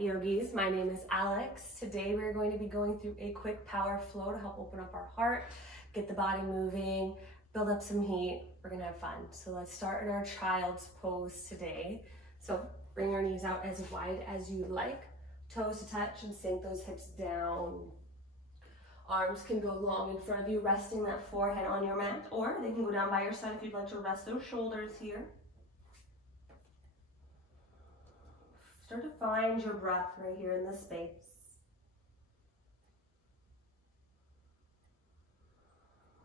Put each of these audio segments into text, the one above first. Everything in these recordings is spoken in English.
Yogis, my name is Alex. Today we're going to be going through a quick power flow to help open up our heart, get the body moving, build up some heat. We're gonna have fun. So let's start in our child's pose today. So bring your knees out as wide as you like, toes to touch and sink those hips down. Arms can go long in front of you, resting that forehead on your mat, or they can go down by your side if you'd like to rest those shoulders here. Start to find your breath right here in this space.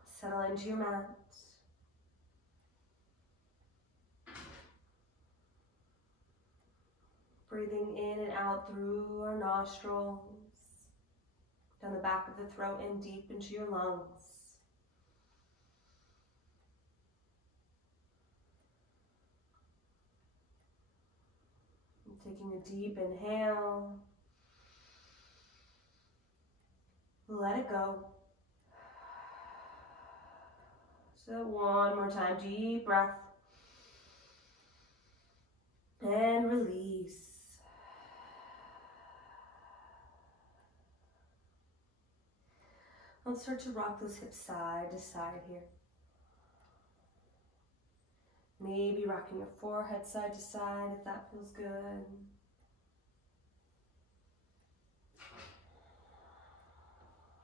Settle into your mat. Breathing in and out through our nostrils, down the back of the throat and deep into your lungs. Taking a deep inhale. Let it go. So one more time, deep breath. And release. Let's start to rock those hips side to side here. Maybe rocking your forehead side to side if that feels good.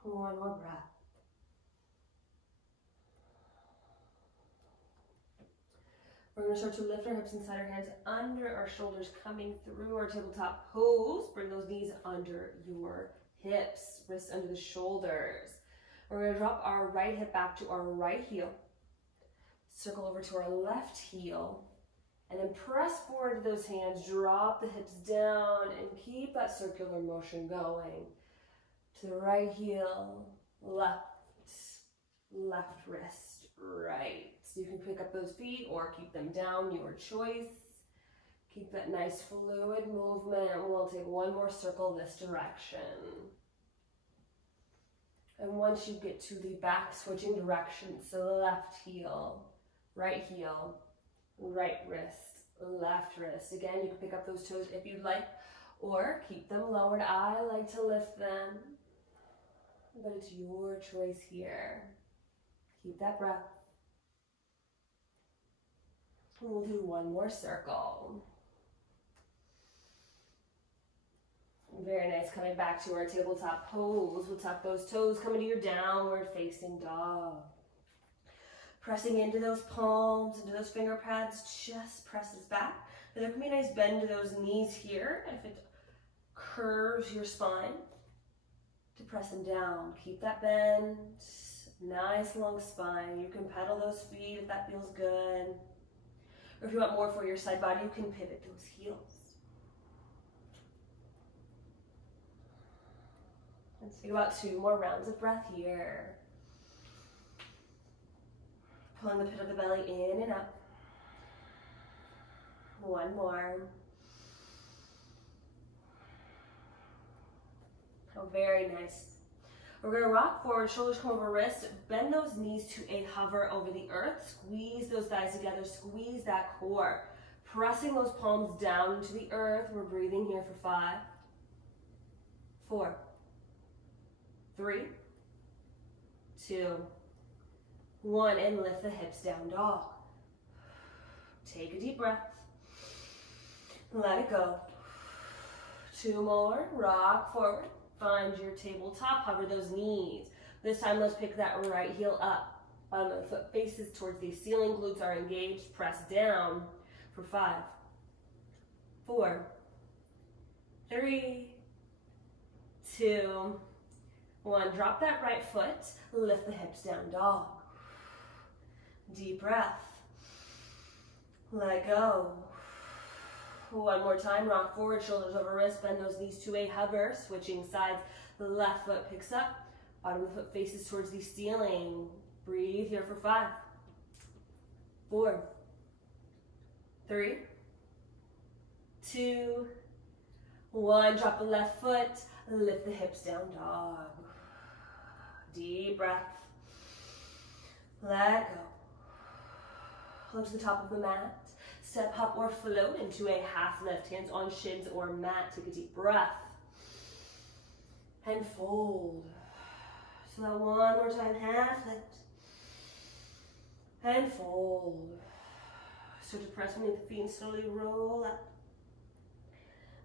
One more breath. We're going to start to lift our hips inside our hands under our shoulders, coming through our tabletop pose. Bring those knees under your hips, wrists under the shoulders. We're going to drop our right hip back to our right heel. Circle over to our left heel, and then press forward to those hands, drop the hips down, and keep that circular motion going. To the right heel, left wrist, right. So you can pick up those feet or keep them down, your choice. Keep that nice fluid movement, and we'll take one more circle this direction. And once you get to the back switching direction, so the left heel, right heel, right wrist, left wrist. Again, you can pick up those toes if you'd like, or keep them lowered. I like to lift them, but it's your choice here. Keep that breath. We'll do one more circle. Very nice. Coming back to our tabletop pose. We'll tuck those toes, coming to your downward facing dog. Pressing into those palms, into those finger pads, chest presses back. And there can be a nice bend to those knees here. If it curves your spine, to press them down. Keep that bend. Nice long spine. You can pedal those feet if that feels good. Or if you want more for your side body, you can pivot those heels. Let's take about 2 more rounds of breath here. Pulling the pit of the belly in and up. One more. Oh, very nice. We're going to rock forward, shoulders come over wrists, bend those knees to a hover over the earth, squeeze those thighs together, squeeze that core. Pressing those palms down into the earth. We're breathing here for 5, 4, 3, 2, 1, and lift the hips down, dog. Take a deep breath. Let it go. 2 more. Rock forward. Find your tabletop. Hover those knees. This time, let's pick that right heel up. Bottom of the foot faces towards the ceiling. Glutes are engaged. Press down for 5, 4, 3, 2, 1. Drop that right foot. Lift the hips down, dog. Deep breath. Let go. One more time. Rock forward, shoulders over wrists. Bend those knees to a hover. Switching sides. The left foot picks up. Bottom of the foot faces towards the ceiling. Breathe here for 5, 4, 3, 2, 1. Drop the left foot. Lift the hips down, dog. Deep breath. Let go. Come to the top of the mat. Step, hop, or float into a half lift. Hands on shins or mat. Take a deep breath. And fold. So that one more time, half lift. And fold. Start to press beneath the feet and slowly roll up.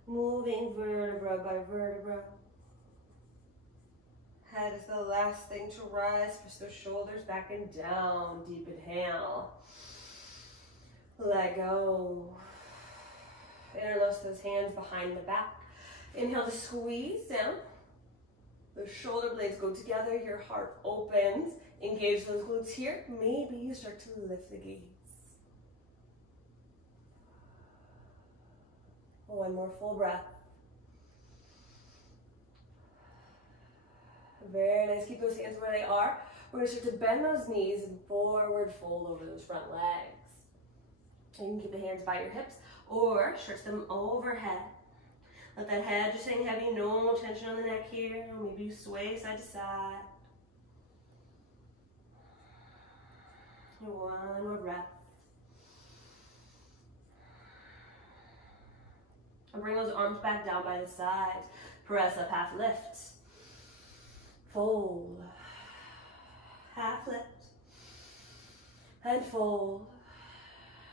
Moving vertebra by vertebra. Head is the last thing to rise. Push those shoulders back and down. Deep inhale. Let go. Interlace those hands behind the back. Inhale to squeeze down. The shoulder blades go together. Your heart opens. Engage those glutes here. Maybe you start to lift the gaze. One more full breath. Very nice. Keep those hands where they are. We're going to start to bend those knees and forward fold over those front legs. You can keep the hands by your hips or stretch them overhead. Let that head just hang heavy. No tension on the neck here. Maybe you sway side to side. One more breath. And bring those arms back down by the sides. Press up, half lift. Fold. Half lift. And fold.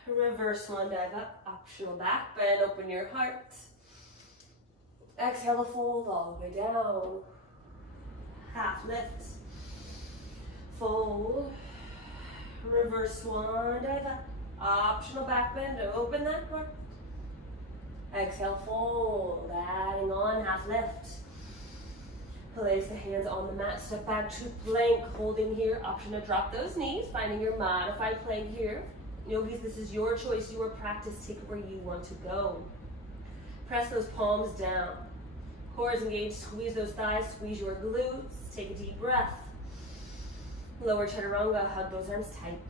Reverse one, dive up. Optional back bend. Open your heart. Exhale to fold all the way down. Half lift. Fold. Reverse one, dive up. Optional back bend. Open that heart. Exhale, fold. Adding on, half lift. Place the hands on the mat. Step back to plank. Holding here. Option to drop those knees. Finding your modified plank here. Yogis, this is your choice, your practice. Take it where you want to go. Press those palms down. Core is engaged. Squeeze those thighs. Squeeze your glutes. Take a deep breath. Lower chaturanga. Hug those arms tight.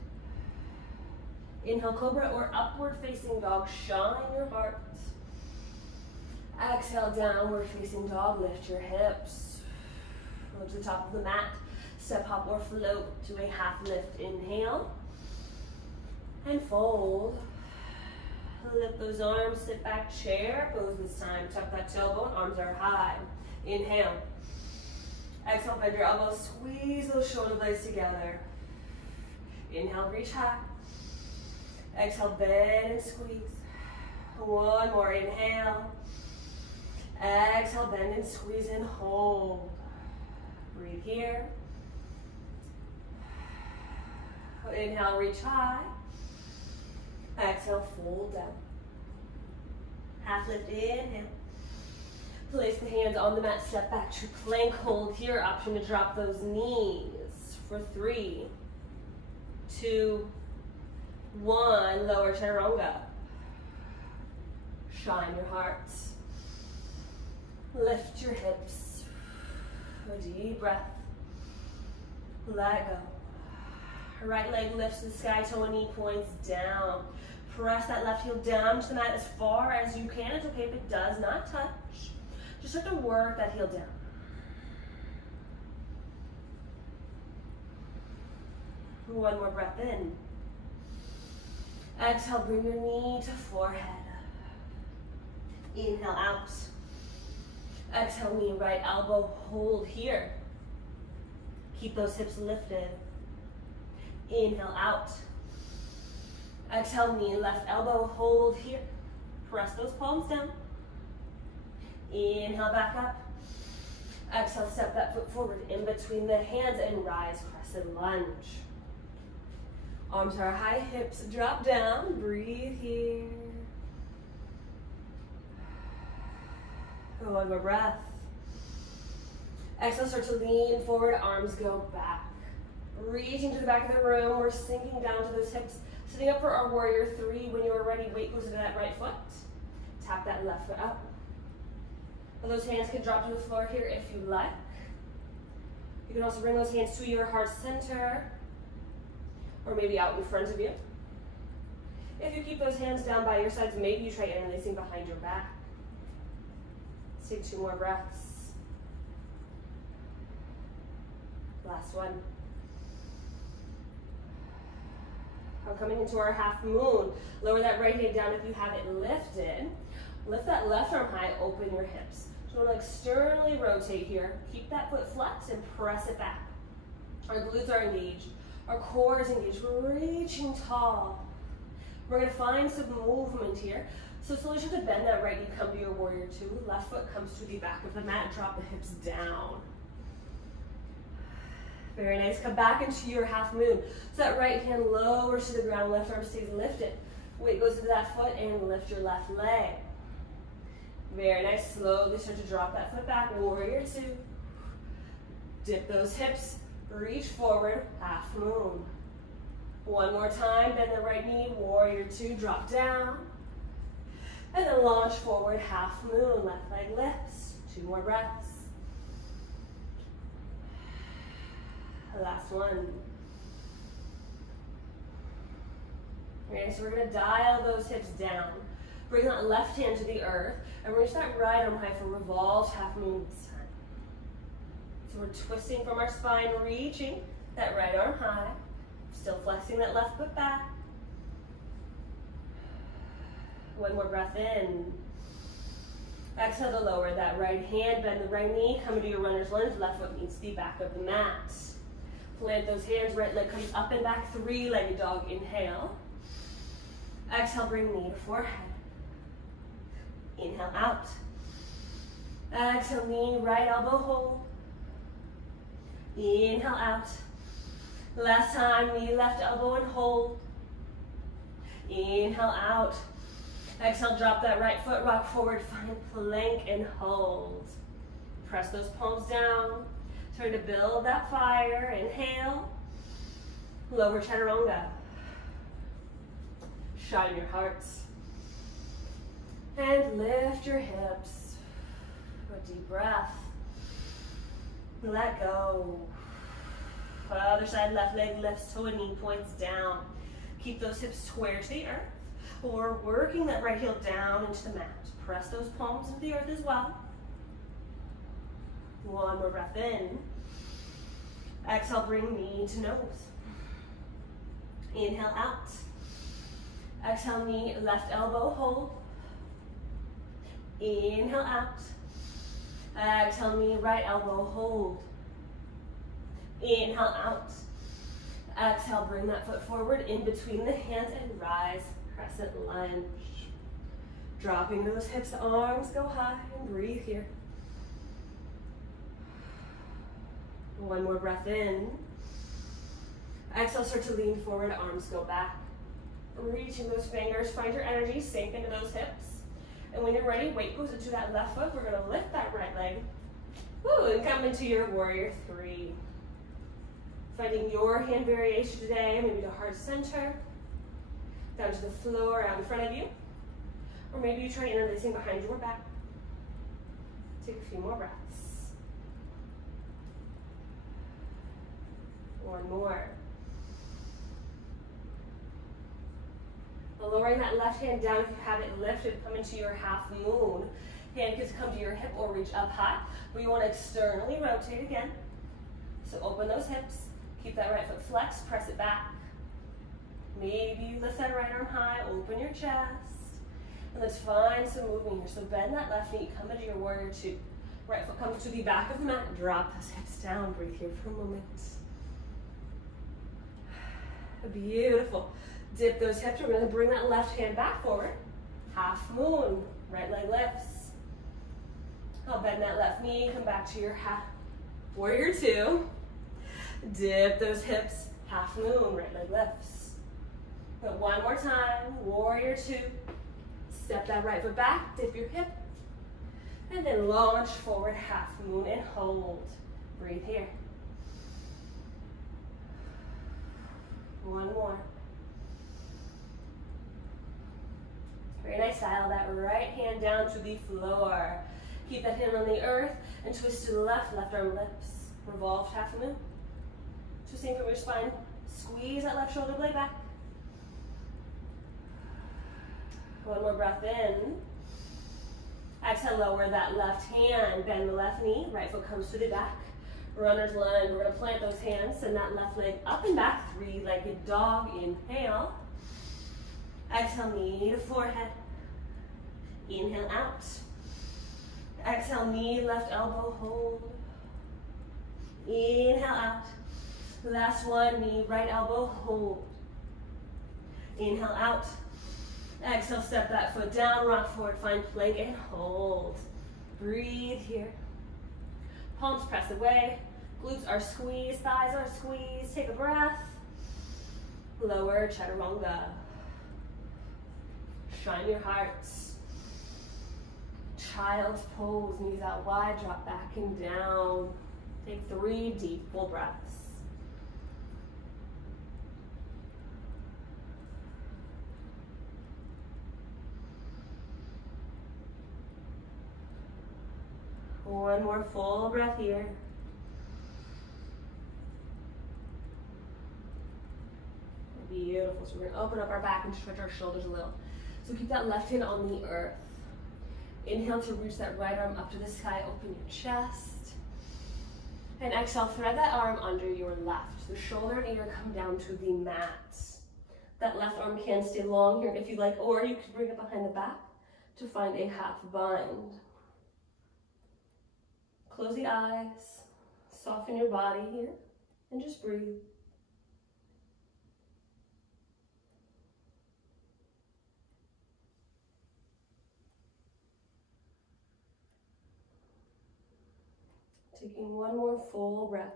Inhale, cobra or upward facing dog. Shine your heart. Exhale, downward facing dog. Lift your hips. Go to the top of the mat. Step, hop, or float to a half lift. Inhale. And fold. Lift those arms, sit back, chair pose this time. Tuck that tailbone, arms are high. Inhale. Exhale, bend your elbows, squeeze those shoulder blades together. Inhale, reach high. Exhale, bend and squeeze. One more, inhale. Exhale, bend and squeeze and hold. Breathe here. Inhale, reach high. Exhale, fold down. Half lift, inhale. Place the hands on the mat, step back to plank hold here. Option to drop those knees for 3, 2, 1. Lower chaturanga. Shine your heart. Lift your hips. A deep breath. Let go. Right leg lifts to the sky, toe and knee points down. Press that left heel down to the mat as far as you can. It's okay if it does not touch. Just start to work that heel down. One more breath in. Exhale, bring your knee to forehead. Inhale out. Exhale, knee, right elbow, hold here. Keep those hips lifted. Inhale out. Exhale, knee, left elbow, hold here. Press those palms down. Inhale, back up. Exhale, step that foot forward in between the hands and rise, crescent lunge. Arms are high, hips drop down. Breathe here. One more breath. Exhale, start to lean forward, arms go back. Reaching to the back of the room, we're sinking down to those hips. Sitting up for our warrior 3. When you're ready, weight goes to that right foot. Tap that left foot up. Those hands can drop to the floor here if you like. You can also bring those hands to your heart center, or maybe out in front of you. If you keep those hands down by your sides, maybe you try interlacing behind your back. Let's take 2 more breaths. Last one. I'm coming into our half moon. Lower that right hand down if you have it lifted. Lift that left arm high, open your hips. So we're going to externally rotate here. Keep that foot flexed and press it back. Our glutes are engaged. Our core is engaged. We're reaching tall. We're going to find some movement here. So slowly you could bend that right knee, come to your warrior two. Left foot comes to the back of the mat. Drop the hips down. Very nice. Come back into your half moon. So that right hand lowers to the ground. Left arm stays lifted. Weight goes into that foot and lift your left leg. Very nice. Slowly start to drop that foot back. Warrior two. Dip those hips. Reach forward. Half moon. One more time. Bend the right knee. Warrior two. Drop down. And then launch forward. Half moon. Left leg lifts. 2 more breaths. Last one. Okay, so we're going to dial those hips down. Bring that left hand to the earth and reach that right arm high for revolved half moon this time. So we're twisting from our spine, reaching that right arm high, still flexing that left foot back. One more breath in. Exhale to lower that right hand, bend the right knee, come into your runner's lunge, left foot meets the back of the mat. Plant those hands, right leg comes up and back, 3-legged dog, inhale. Exhale, bring knee to forehead. Inhale out. Exhale, knee, right elbow hold. Inhale out. Last time, knee, left elbow and hold. Inhale out. Exhale, drop that right foot, rock forward, find plank and hold. Press those palms down. Try to build that fire. Inhale. Lower chaturanga. Shine your hearts. And lift your hips. A deep breath. Let go. Other side, left leg lifts, toe and knee points down. Keep those hips square to the earth. Or working that right heel down into the mat. Press those palms into the earth as well. One more breath in. Exhale, bring knee to nose. Inhale out. Exhale, knee, left elbow, hold. Inhale out. Exhale, knee, right elbow, hold. Inhale out. Exhale, bring that foot forward in between the hands and rise, crescent lunge. Dropping those hips, arms go high, and breathe here. One more breath in. Exhale, start to lean forward, arms go back. Reaching those fingers, find your energy, sink into those hips. And when you're ready, weight goes into that left foot. We're gonna lift that right leg. Woo, and come into your warrior three. Finding your hand variation today, maybe to heart center, down to the floor out in front of you. Or maybe you try interlacing behind your back. Take a few more breaths. One more. Lowering that left hand down if you have it lifted, come into your half moon. Hand can come to your hip or reach up high. But you want to externally rotate again. So open those hips. Keep that right foot flexed, press it back. Maybe you lift that right arm high, open your chest. And let's find some movement here. So bend that left knee, come into your warrior two. Right foot comes to the back of the mat, drop those hips down, breathe here for a moment. Beautiful. Dip those hips. We're going to bring that left hand back forward. Half moon. Right leg lifts. I'll bend that left knee. Come back to your half. Warrior two. Dip those hips. Half moon. Right leg lifts. But one more time. Warrior two. Step that right foot back. Dip your hip. And then launch forward. Half moon and hold. Breathe here. One more. Very nice. Dial that right hand down to the floor. Keep that hand on the earth and twist to the left. Left arm lifts. Revolved half moon. Twisting from your spine. Squeeze that left shoulder blade back. One more breath in. Exhale, lower that left hand. Bend the left knee. Right foot comes to the back. Runner's lunge. We're gonna plant those hands, send that left leg up and back, three-legged dog. Inhale. Exhale, knee to forehead. Inhale out. Exhale, knee, left elbow, hold. Inhale out. Last one, knee, right elbow, hold. Inhale out. Exhale, step that foot down, rock forward, find plank and hold. Breathe here. Palms press away. Glutes are squeezed, thighs are squeezed. Take a breath. Lower chaturanga. Shine your hearts. Child's pose, knees out wide, drop back and down. Take 3 deep full breaths. One more full breath here. Beautiful. So we're going to open up our back and stretch our shoulders a little. So keep that left hand on the earth. Inhale to reach that right arm up to the sky. Open your chest. And exhale, thread that arm under your left. The shoulder and ear come down to the mat. That left arm can stay long here if you like, or you can bring it behind the back to find a half bind. Close the eyes, soften your body here, and just breathe. Taking one more full breath.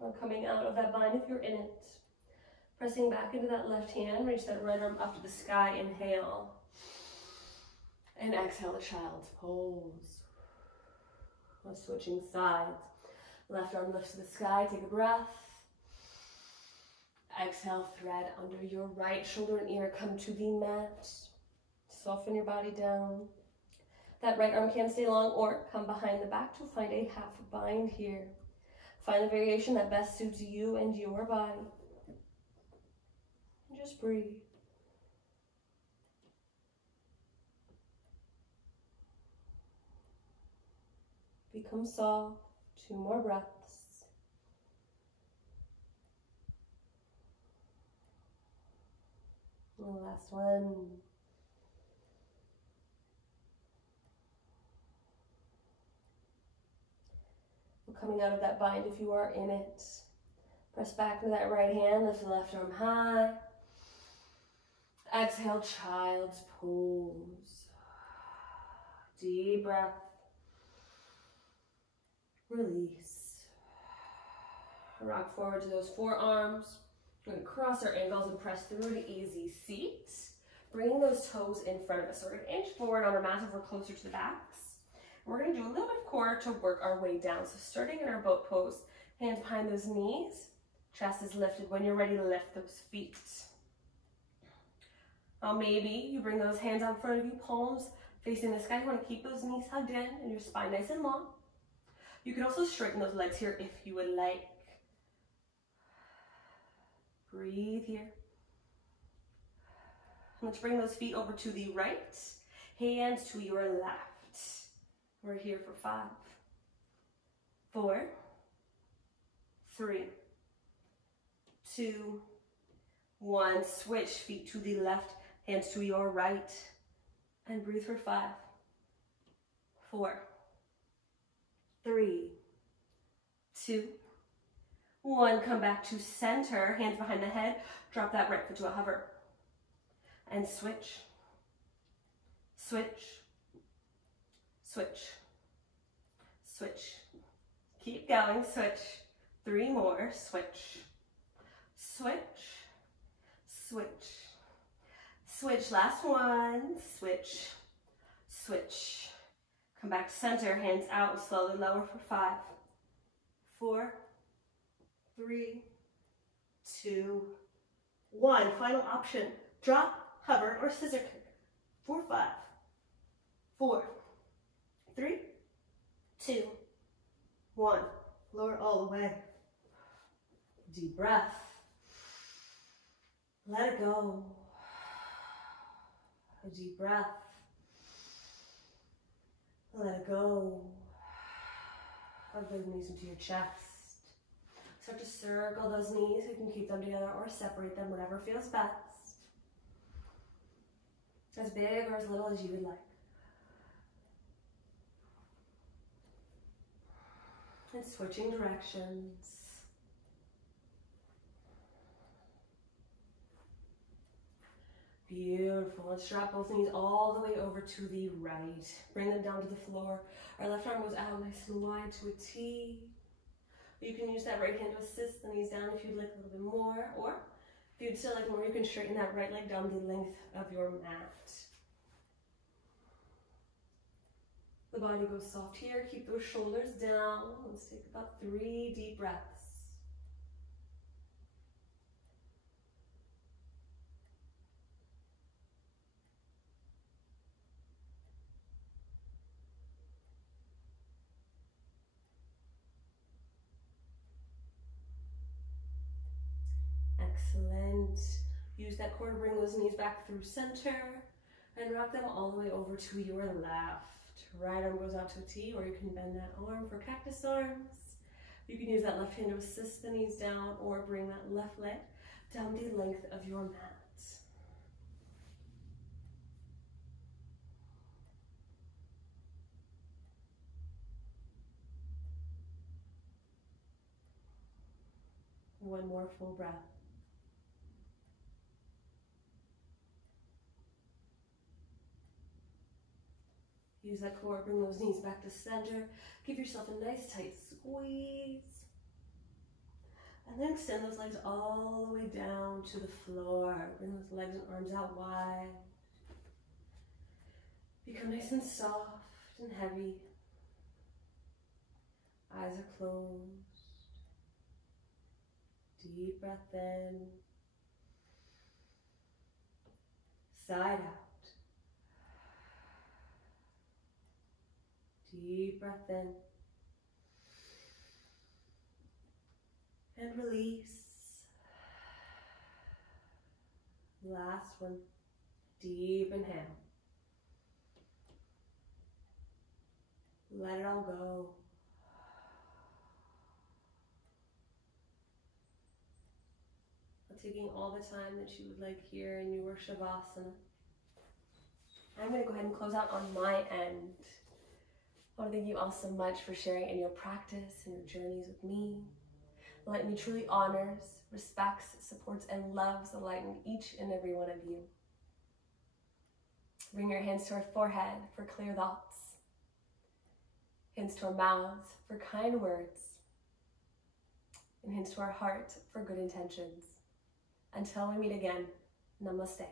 Or coming out of that bind if you're in it. Pressing back into that left hand, reach that right arm up to the sky, inhale. And exhale to child's pose. We're switching sides. Left arm lifts to the sky, take a breath. Exhale, thread under your right shoulder and ear, come to the mat. Soften your body down. That right arm can stay long or come behind the back to find a half bind here. Find the variation that best suits you and your body. And just breathe. Become soft. 2 more breaths. And the last one. We're coming out of that bind if you are in it. Press back to that right hand, lift the left arm high. Exhale, child's pose. Deep breath. Release. Rock forward to those forearms. We're going to cross our ankles and press through to easy seat. Bringing those toes in front of us. So we're going to inch forward on our mat if we're closer to the backs. And we're going to do a little bit of core to work our way down. So starting in our boat pose, hands behind those knees. Chest is lifted. When you're ready to lift those feet. Now maybe you bring those hands out in front of you, palms facing the sky. You want to keep those knees hugged in and your spine nice and long. You can also straighten those legs here if you would like. Breathe here. Let's bring those feet over to the right, hands to your left. We're here for 5, 4, 3, 2, 1. Switch feet to the left, hands to your right, and breathe for 5, 4, 3, 2, 1. Come back to center, hands behind the head. Drop that right foot to a hover. And switch, switch, switch, switch. Keep going, switch. 3 more, switch, switch, switch, switch. Last one, switch, switch. Come back to center, hands out and slowly lower for 5, 4, 3, 2, 1. Final option, drop, hover, or scissor kick. 4, 5, 4, 3, 2, 1. Lower all the way. Deep breath. Let it go. A deep breath. Let it go. Hug those knees into your chest. Start to circle those knees. You can keep them together or separate them, whatever feels best. As big or as little as you would like. And switching directions. Beautiful. Let's drop both knees all the way over to the right. Bring them down to the floor. Our left arm goes out nice and wide to a T. You can use that right hand to assist the knees down if you'd like a little bit more. Or if you'd still like more, you can straighten that right leg down the length of your mat. The body goes soft here. Keep those shoulders down. Let's take about 3 deep breaths. Excellent. Use that core to bring those knees back through center and wrap them all the way over to your left. Right arm goes out to a T, or you can bend that arm for cactus arms. You can use that left hand to assist the knees down or bring that left leg down the length of your mat. One more full breath. Use that core, bring those knees back to center. Give yourself a nice tight squeeze. And then extend those legs all the way down to the floor. Bring those legs and arms out wide. Become nice and soft and heavy. Eyes are closed. Deep breath in. Side out. Deep breath in. And release. Last one. Deep inhale. Let it all go. Taking all the time that you would like here in your Shavasana. I'm going to go ahead and close out on my end. I want to thank you all so much for sharing in your practice and your journeys with me. The Light in Me truly honors, respects, supports, and loves the light in each and every one of you. Bring your hands to our forehead for clear thoughts. Hands to our mouths for kind words. And hands to our heart for good intentions. Until we meet again, namaste.